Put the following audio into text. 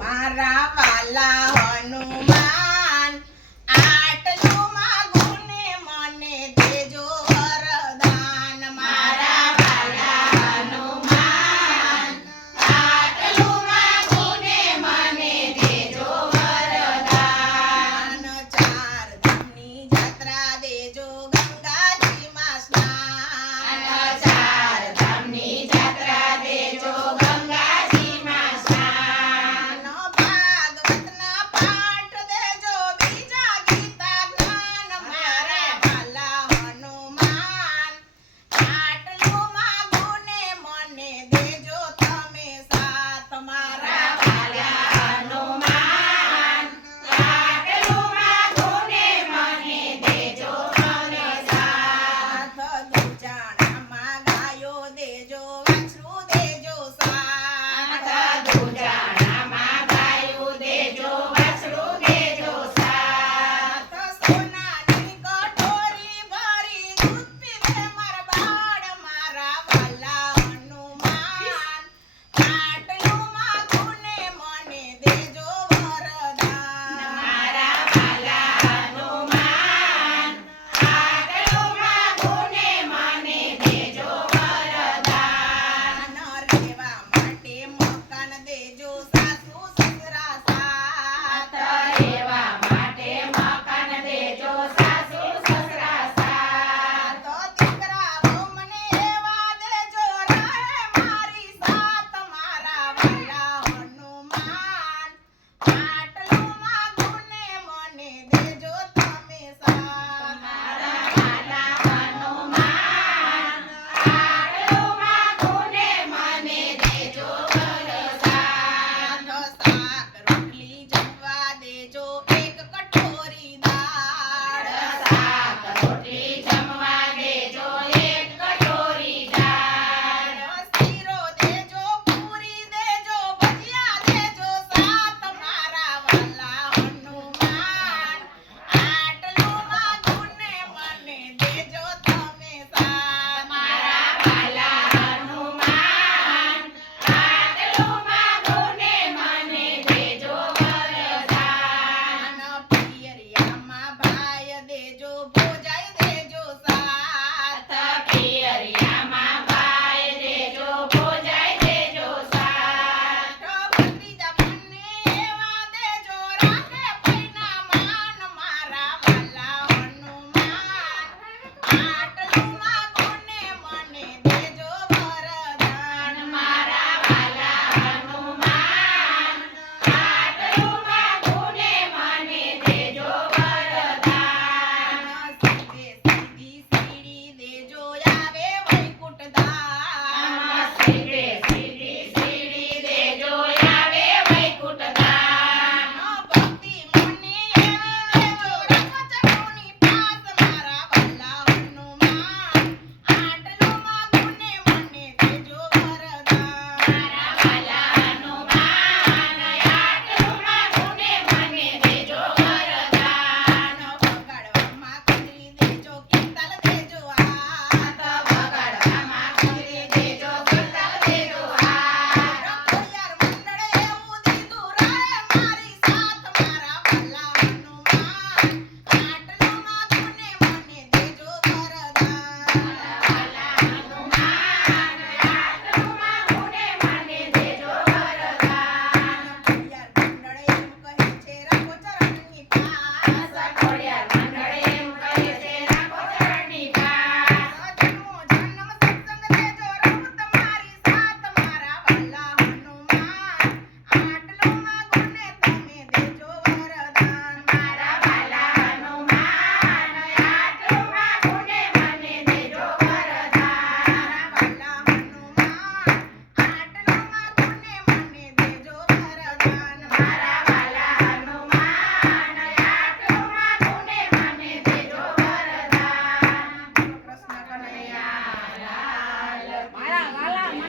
મારા વાલા હનુમાન આટલું માગું ને મને દેજો વરદાન. મારા વાલા હનુમાન આટલું માગું ને મને દેજો વરદાન. ચાર ધામની જાત્રા દેજો ગંગાજીમાં સ્નાન. ચાર ધામની જાત્રા દેજો ગંગાજીમાં સ્નાન. ભાગવતના પાઠ દેજો બીજા ગીતા જ્ઞાન. મારા વાલા હનુમાન આટલું માગું ને મને દેજો તમે સાથ. મારા વાલા હનુમાન આટલું માગું ને મને દેજો તમે સાથ. દુજાણામાં ગાયો દેજો વાછરું દેજો સાથ. દુજાણામાં ગાયો દેજો વાછરું દેજો સાથ. સોનાની કટોરી ભરી દૂધ પીવે મારા બાળ. મારા વાલા હનુમાન આટલું માગું ને મને દેજો વરદાન. મારા વાલા હનુમાન આટલું માગું ને મને દેજો વરદાન. રહેવા માટે મકાન દેજો